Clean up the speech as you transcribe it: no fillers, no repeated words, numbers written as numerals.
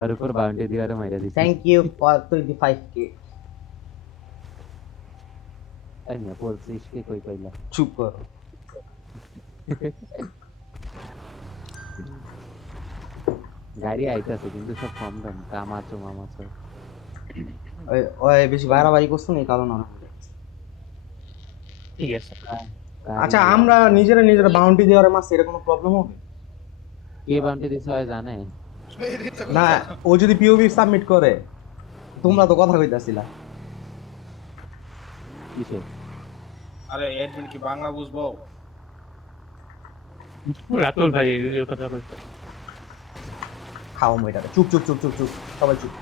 তার উপর বাউন্ডারি দিয়ে আরো মাইরা দিছি। Thank you for 25k। তাই না বলছিস কে কই কইলা? চুপ কর। গাড়ি আইতাছে কিন্তু সব কম দাম, কামাচো মামাচো। ওই ওই বেশি বাড়াবাড়ি করছো না এই কারণে অনেক হয়ে গেছে। ঠিক আছে। গাড়ি আচ্ছা আমরা নিজেরা নিজেরা বাউন্ডি দেওয়ারে মারছি, এটা কোনো প্রবলেম হবে? কে বাউন্ডারি দিছে হয় জানে? না, ও যদি পিওভি সাবমিট করে, তোমরা তো কথা কইতাছিলা। কিসে? আরে অ্যাডমিন কি বাংলা বুঝবো? রাতুল ভাই এই কথা বলছে। খাও মেয়েটারে, চুপ চুপ চুপ চুপ চুপ, সবাই চুপ।